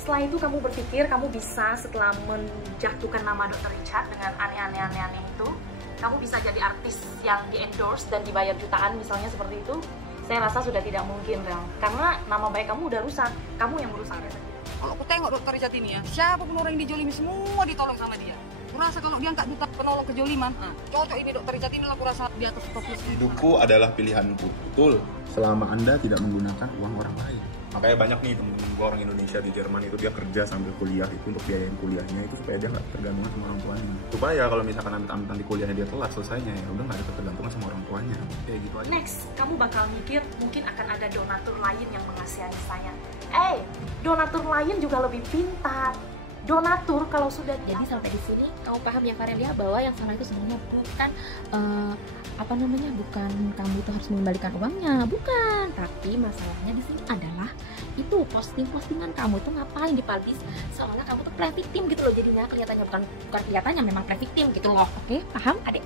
Setelah itu kamu berpikir kamu bisa setelah menjatuhkan nama Dr. Richard dengan aneh-aneh itu, kamu bisa jadi artis yang di-endorse dan dibayar jutaan misalnya seperti itu. Saya rasa sudah tidak mungkin, Rel. Karena nama baik kamu udah rusak, kamu yang merusaknya sendiri. Kalau aku tengok Dr. Richard ini ya, siapapun orang yang dijolimi semua ditolong sama dia. Kurasa kalau dia angkat duta penolong kejoliman, cocok ini Dr. Richard ini lah kurasa di atas top list. Hidupku adalah pilihanku. Betul. Selama Anda tidak menggunakan uang orang lain. Makanya banyak nih temen-temen gue orang Indonesia di Jerman itu dia kerja sambil kuliah itu untuk biayain kuliahnya itu supaya dia nggak tergantungan sama orang tuanya. Supaya kalau misalkan amit-amit nanti kuliahnya dia telat selesainya ya udah nggak ada ketergantungan sama orang tuanya. Kayak gitu aja. Next, kamu bakal mikir mungkin akan ada donatur lain yang mengasihani saya. Donatur lain juga lebih pintar. Donatur kalau sudah Jadi sampai di sini kamu paham ya Farelia bahwa yang salah itu sebenarnya bukan bukan kamu itu harus mengembalikan uangnya, bukan. Tapi masalahnya di sini adalah itu postingan kamu itu ngapain dipublish seolah kamu tuh play victim gitu loh, jadinya kelihatannya bukan kelihatannya memang play victim gitu loh. Oke, paham adek?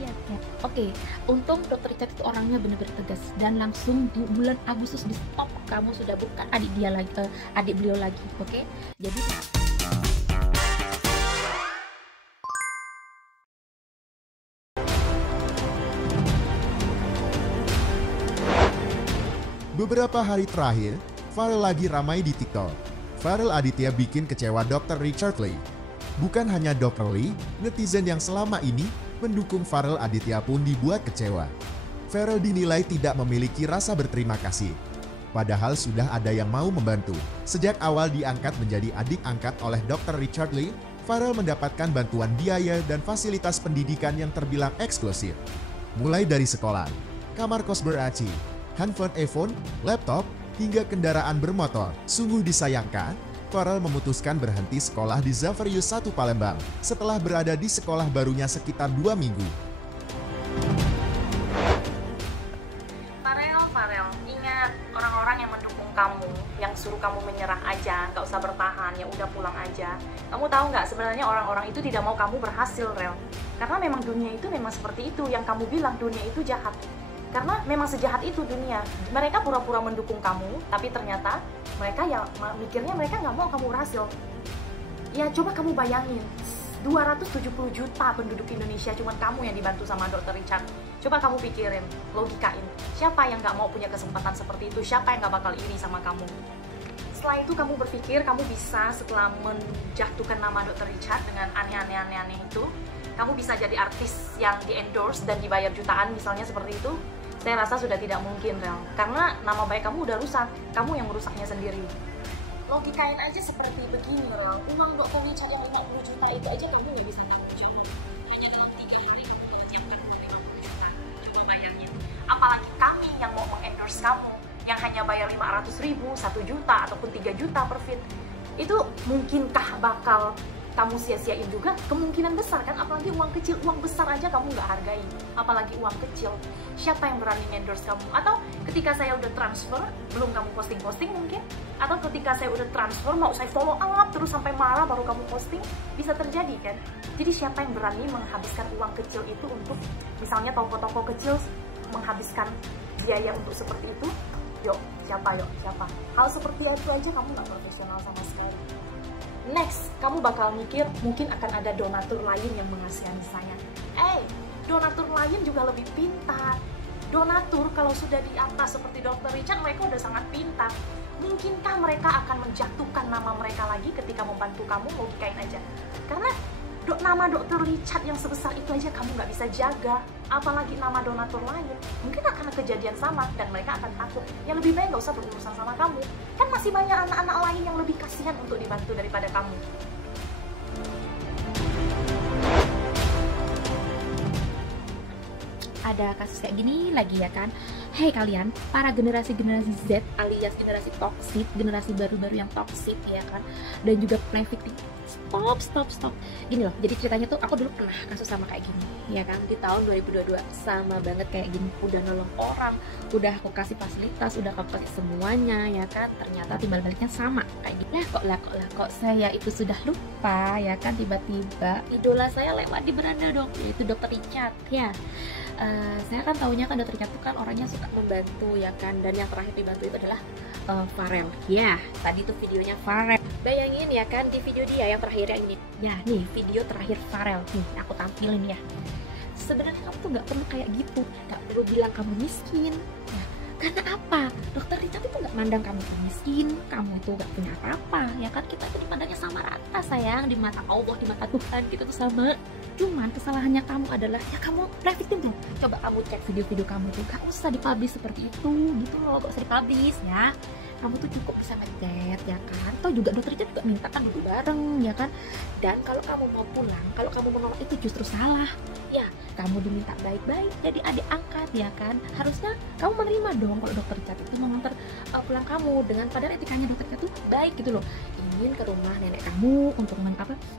Iya kan. Oke, untung Dr. Richard itu orangnya benar-benar tegas dan langsung di bulan Agustus di stop, kamu sudah bukan adik beliau lagi. Oke, jadi beberapa hari terakhir, Farel lagi ramai di TikTok. Farel Aditya bikin kecewa Dr. Richard Lee. Bukan hanya Dr. Lee, netizen yang selama ini mendukung Farel Aditya pun dibuat kecewa. Farel dinilai tidak memiliki rasa berterima kasih. Padahal sudah ada yang mau membantu. Sejak awal diangkat menjadi adik angkat oleh Dr. Richard Lee, Farel mendapatkan bantuan biaya dan fasilitas pendidikan yang terbilang eksklusif. Mulai dari sekolah, kamar kos beraci, handphone iPhone, laptop, hingga kendaraan bermotor. Sungguh disayangkan, Farel memutuskan berhenti sekolah di Xaverius 1 Palembang setelah berada di sekolah barunya sekitar 2 minggu. Farel, ingat orang-orang yang mendukung kamu, yang suruh kamu menyerah aja, nggak usah bertahan, ya udah pulang aja. Kamu tahu nggak sebenarnya orang-orang itu tidak mau kamu berhasil, Rel. Karena memang dunia itu memang seperti itu, yang kamu bilang dunia itu jahat. Karena memang sejahat itu dunia. Mereka pura-pura mendukung kamu, tapi ternyata mereka ya mikirnya mereka nggak mau kamu berhasil. Ya coba kamu bayangin, 270 juta penduduk Indonesia cuman kamu yang dibantu sama Dr. Richard. Coba kamu pikirin, logikain, siapa yang nggak mau punya kesempatan seperti itu? Siapa yang nggak bakal iri sama kamu? Setelah itu kamu berpikir kamu bisa setelah menjatuhkan nama Dr. Richard dengan aneh-aneh itu, kamu bisa jadi artis yang di-endorse dan dibayar jutaan misalnya seperti itu. Saya rasa sudah tidak mungkin, Rel. Karena nama baik kamu udah rusak, kamu yang merusaknya sendiri. Logikain aja seperti begini, Rel. Uang Dr. Richard yang 50 juta itu aja kamu nggak bisa tanggung jawab. Hanya dalam 3 hari kamu menyiapkan 50 juta. Coba bayangin. Apalagi kami yang mau meng-endorse kamu, yang hanya bayar 500 ribu, 1 juta, ataupun 3 juta per feed. Itu mungkinkah bakal kamu sia-siain juga? Kemungkinan besar kan, apalagi uang kecil, uang besar aja kamu nggak hargai, apalagi uang kecil. Siapa yang berani endorse kamu? Atau ketika saya udah transfer, belum kamu posting-posting mungkin? Atau ketika saya udah transfer, mau saya follow up terus sampai marah baru kamu posting? Bisa terjadi kan? Jadi siapa yang berani menghabiskan uang kecil itu untuk, misalnya toko-toko kecil menghabiskan biaya untuk seperti itu? Yuk, siapa? Hal seperti itu aja kamu nggak profesional sama sekali. Next, kamu bakal mikir mungkin akan ada donatur lain yang mengasihani saya. Donatur lain juga lebih pintar. Donatur kalau sudah di atas seperti Dr. Richard, mereka udah sangat pintar. Mungkinkah mereka akan menjatuhkan nama mereka lagi ketika membantu kamu? Logikain aja. Karena nama Dr. Richard yang sebesar itu aja kamu nggak bisa jaga, apalagi nama donatur lain. Mungkin akan kejadian sama dan mereka akan takut. Ya lebih baik nggak usah berurusan sama kamu. Kan masih banyak anak-anak lain yang lebih kasihan untuk dibantu daripada kamu. ada kasus kayak gini lagi ya kan. Hei kalian, para generasi Z alias generasi toksik, generasi baru-baru yang toksik ya kan, dan juga play victim. Stop. Gini loh, jadi ceritanya tuh aku dulu pernah kasus sama kayak gini ya kan, di tahun 2022 sama banget kayak gini. Udah nolong orang, udah aku kasih fasilitas, udah aku kasih semuanya ya kan, ternyata timbal baliknya sama kayak gitu. Kok saya itu sudah lupa ya kan, tiba-tiba idola saya lewat di beranda dong, yaitu Dr. Richard ya. Saya kan taunya kan Dr. Richard tuh kan orangnya suka sangat membantu ya kan. Dan yang terakhir dibantu itu adalah Farel. Ya, tadi tuh videonya Farel. Bayangin ya kan, di video dia yang terakhir yang ini. Ya, nih video terakhir Farel. Nih, aku tampilin ya. Sebenarnya kamu tuh nggak perlu kayak gitu, nggak perlu bilang kamu miskin. Ya, karena apa? Dokter Richard itu nggak mandang kamu tuh miskin, kamu tuh nggak punya apa-apa, ya kan? Kita tuh dipandangnya sama rata sayang, di mata Allah, di mata Tuhan, kita tuh sama. Cuman kesalahannya kamu adalah ya kamu play victim tuh. Coba kamu cek video-video kamu tuh, gak usah dipublish seperti itu, gitu loh, gak usah dipublish ya. Kamu tuh cukup bisa ngechat ya kan. Atau juga dokter Richard juga minta kan duduk bareng ya kan. Dan kalau kamu mau pulang, kalau kamu menolak itu justru salah. Ya, kamu diminta baik-baik jadi adik angkat ya kan. Harusnya kamu menerima dong kalau dokter Richard itu mengantar pulang kamu dengan padahal etikanya dokter Richard tuh baik gitu loh. Ingin ke rumah nenek kamu untuk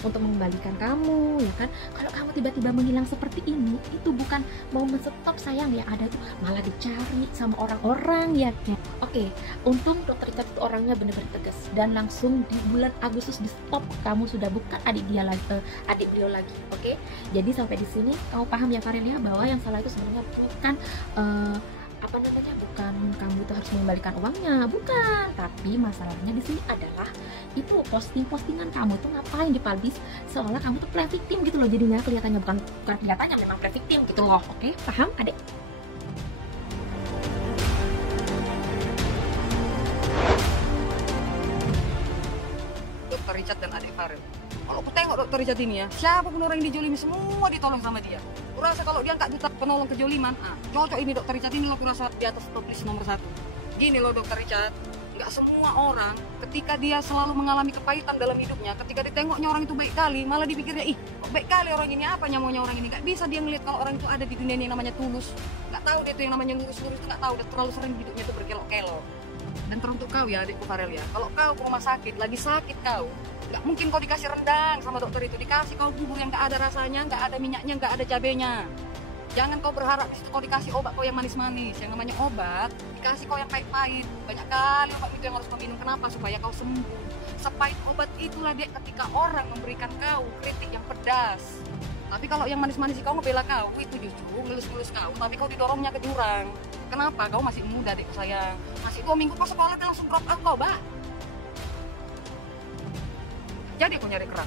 untuk mengembalikan kamu ya kan. Kalau kamu tiba-tiba menghilang seperti ini, itu bukan mau menstop sayang, yang ada tuh malah dicari sama orang-orang ya kan. Oke, untung dokter Richard itu orangnya benar-benar tegas dan langsung di bulan Agustus di stop. Kamu sudah bukan adik beliau lagi. Oke, jadi sampai di sini kamu paham ya Farelia, bahwa yang salah itu sebenarnya bukan bukan kamu itu harus mengembalikan uangnya, bukan. Tapi masalahnya di sini adalah itu postingan kamu tuh ngapain dipublish seolah kamu tuh play victim gitu loh, jadinya kelihatannya bukan kelihatannya memang play victim gitu loh. Oke, paham adek? Dokter Richard dan adik Farel. Kalau aku tengok dokter Richard ini ya, siapapun orang yang dijolimi semua ditolong sama dia. Kurasa kalau dia angkat duta penolong kejoliman, cocok ini dokter Richard ini loh, kurasa di atas top list nomor 1. Gini loh dokter Richard, nggak semua orang ketika dia selalu mengalami kepahitan dalam hidupnya, ketika ditengoknya orang itu baik kali, malah dipikirnya ih kok baik kali orang ini, apa nyamunya orang ini. Nggak bisa dia ngeliat kalau orang itu ada di dunia ini yang namanya tulus. Nggak tahu dia tuh yang namanya lurus-lurus itu, nggak tahu, udah terlalu sering hidupnya tuh berkelok-kelok. Dan teruntuk kau ya adikku Farel ya, kalau kau ke rumah sakit, lagi sakit kau, nggak mungkin kau dikasih rendang sama dokter itu, dikasih kau bubur yang nggak ada rasanya, nggak ada minyaknya, nggak ada cabenya. Jangan kau berharap di situ kau dikasih obat kau yang manis-manis. Yang namanya obat dikasih kau yang pahit-pahit. Banyak kali obat itu yang harus kau minum. Kenapa? Supaya kau sembuh. Sepahit obat itulah dek ketika orang memberikan kau kritik yang pedas. Tapi kalau yang manis-manis kau ngebela kau, itu justru ngelus-ngelus kau, tapi kau didorongnya ke jurang. Kenapa? Kau masih muda dek sayang. Masih 2 minggu kau sekolah dan langsung drop out kau, bah. Jadi kau nyari kerak.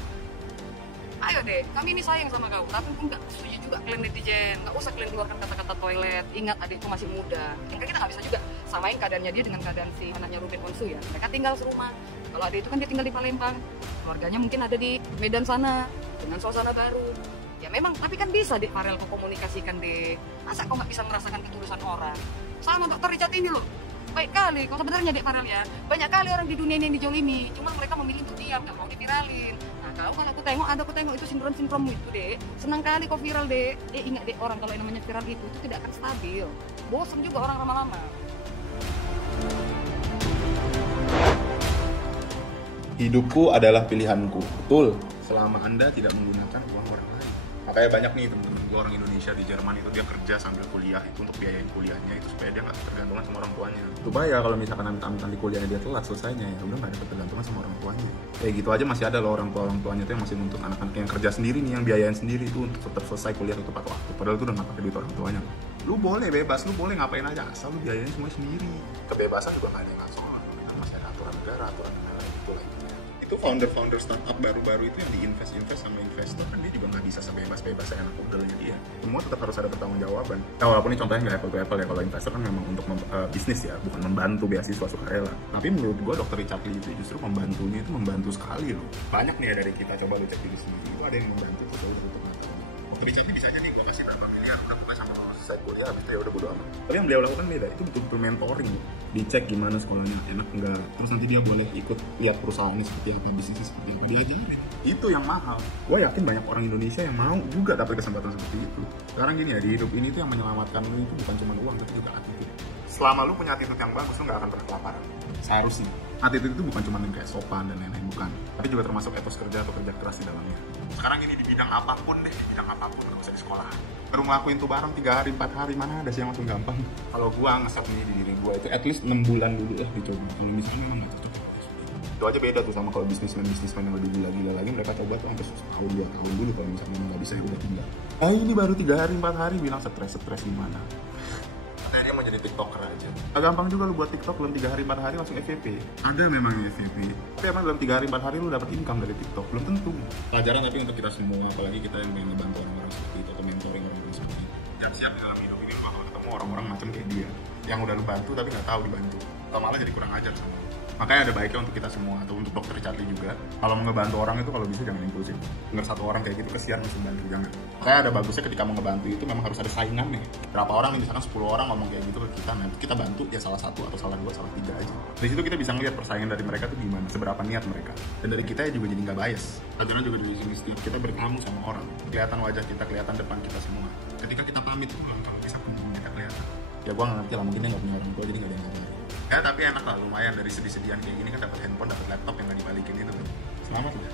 Ayo deh, kami ini sayang sama kau, tapi pun nggak setuju juga kalian netizen. Nggak usah kalian keluarkan kata-kata toilet. Ingat adikku masih muda. Kan kita nggak bisa juga samain keadaannya dia dengan keadaan si anaknya Ruben Onsu ya. Mereka tinggal serumah. Kalau adik itu kan dia tinggal di Palembang. Keluarganya mungkin ada di Medan sana dengan suasana baru. Ya memang, tapi kan bisa deh Farel kau komunikasikan deh. Masa kau nggak bisa merasakan ketulusan orang? Sama dokter Richard ini loh. Baik kali, kau sebenarnya dek Farel ya. Banyak kali orang di dunia ini yang dijolimi, cuma mereka memilih untuk diam, nggak mau diviralin. Nah kau kalau aku tengok itu sindrom itu dek. Senang kali kau viral dek. Ingat dek, orang kalau yang namanya viral itu tidak akan stabil. Bosan juga orang lama-lama. Hidupku adalah pilihanku, betul. Selama Anda tidak menggunakan uang orang lain. Makanya banyak nih temen-temen gue orang Indonesia di Jerman itu, dia kerja sambil kuliah itu untuk biayain kuliahnya itu supaya dia nggak tergantungan sama orang tuanya. Itu bahaya kalau misalkan amit-amit di kuliahnya dia telat selesainya, ya udah nggak ada ketergantungan sama orang tuanya. Kayak gitu aja masih ada loh orang tuanya itu yang masih nuntut anak-anak yang kerja sendiri nih, yang biayain sendiri itu untuk tetap selesai kuliah itu tepat waktu. Padahal itu udah nggak pakai duit orang tuanya. Lu boleh bebas, lu boleh ngapain aja asal lu biayain semua sendiri. Kebebasan juga nggak ada yang ngatur, masih ada aturan negara, aturan lain itu lah. Itu founder startup baru-baru itu yang diinvest sama investor kan dia juga nggak bisa sebebas-bebas enak modelnya dia. Semua tetap harus ada pertanggungjawaban. Nah, walaupun ini contohnya nggak apple to apple ya, kalau investor kan memang untuk bisnis ya, bukan membantu beasiswa sukarela. Tapi menurut gua Dr. Richard Lee itu justru membantu sekali loh. Banyak nih ya dari kita, coba lu cek diri sendiri. Itu ada yang membantu tuh kalau tutup mata. Dr. Richard Lee bisa aja nih gua kasih berapa miliar, udah buka sama selesai kuliah, habis itu ya udah bodo amat. Tapi yang beliau lakukan beda, itu betul-betul mentoring loh. Dicek gimana sekolahnya, enak enggak, terus nanti dia boleh ikut lihat perusahaannya seperti apa, bisnisnya seperti apa, dia ajarin. Itu yang mahal. Gue yakin banyak orang Indonesia yang mau juga dapat kesempatan seperti itu. Sekarang gini ya, di hidup ini tuh yang menyelamatkan lu itu bukan cuma uang, tapi juga attitude. Selama lu punya attitude yang bagus, lu gak akan pernah kelaparan. Seharusnya. Attitude itu bukan cuma yang kayak sopan dan lain-lain, bukan. Tapi juga termasuk etos kerja atau kerja keras di dalamnya. Sekarang gini, di bidang apapun deh, gak usah di sekolah. Baru ngelakuin tuh barang 3 hari, 4 hari, mana ada sih yang langsung gampang. Kalau gua ngeset nih di diri gua itu at least 6 bulan dulu lah dicoba. Kalau misalnya memang gak cocok, itu aja beda tuh sama kalau bisnismen yang lebih gila-gila lagi, mereka coba tuh sampai setahun 2 tahun dulu. Kalau misalnya nggak bisa ya udah tinggal. Ini baru 3 hari 4 hari bilang stres gimana. Nah, dia mau jadi tiktoker aja. Gampang juga lu buat tiktok, belum 3 hari 4 hari langsung FYP. Ada memang FYP, tapi emang dalam 3 hari 4 hari lu dapat income dari tiktok, belum tentu. Pelajaran tapi untuk kita semua, apalagi kita yang pengen ngebantu orang-orang seperti itu atau mentoring orang-orang seperti itu. Jangan siap di dalam hidup ini lu bakal ketemu orang-orang macam kayak dia, yang udah lu bantu tapi nggak tahu dibantu, atau malah jadi kurang ajar sama lu. Makanya ada baiknya untuk kita semua atau untuk dokter Charlie juga, kalau mau ngebantu orang itu kalau bisa jangan impulsif. Dengar satu orang kayak gitu kesian langsung bantu, jangan. Makanya ada bagusnya ketika mau ngebantu itu memang harus ada saingan nih. Berapa orang nih, misalkan 10 orang ngomong kayak gitu ke kita, nanti kita bantu ya salah satu atau salah dua, salah tiga aja. Dari situ kita bisa ngeliat persaingan dari mereka tuh gimana, seberapa niat mereka. Dan dari kita ya juga jadi nggak bias. Pelajaran juga dari sini, setiap kita bertamu sama orang, kelihatan wajah kita, kelihatan depan kita semua. Ketika kita pamit tuh kalau bisa pun mereka kelihatan. Ya gua nggak ngerti lah, mungkin dia nggak punya orang tua jadi nggak ada yang ngajarin. Ya tapi enak lah, lumayan dari sedih-sedihan kayak gini kan dapat handphone, dapat laptop yang nggak dibalikin itu. Selamat lah.